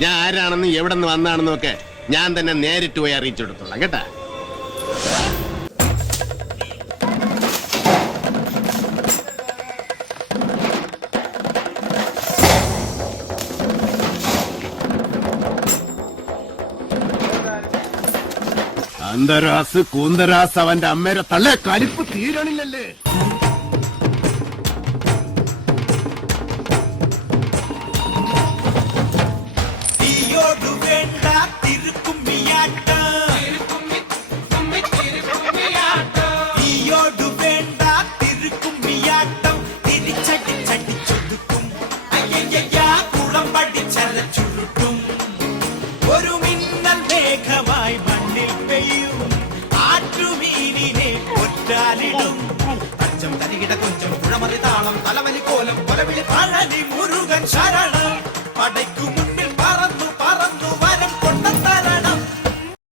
ഞാൻ ആരാണെന്നും എവിടെ നിന്ന് വന്നാണെന്നും ഒക്കെ ഞാൻ തന്നെ നേരിട്ട് പോയി അറിയിച്ചു കൊടുത്തോളാം കേട്ടാ. അന്തരാസ് കൂന്തരാസ് അവന്റെ അമ്മേരെ തള്ളേ കലിപ്പ് തീരണില്ലല്ലേ. ഒരു മിന്നൽ മേഘമായി മണ്ണിൽ പെയ്യും ആറ്റുമീനിനെ ഒറ്റാലിടും അച്ചം തരികിട കൊഞ്ചം പുഴമതി താളം തലവലി കോലം കൊലവിളി പഴനി മുരുകൻ ശരണം പടയ്ക്കും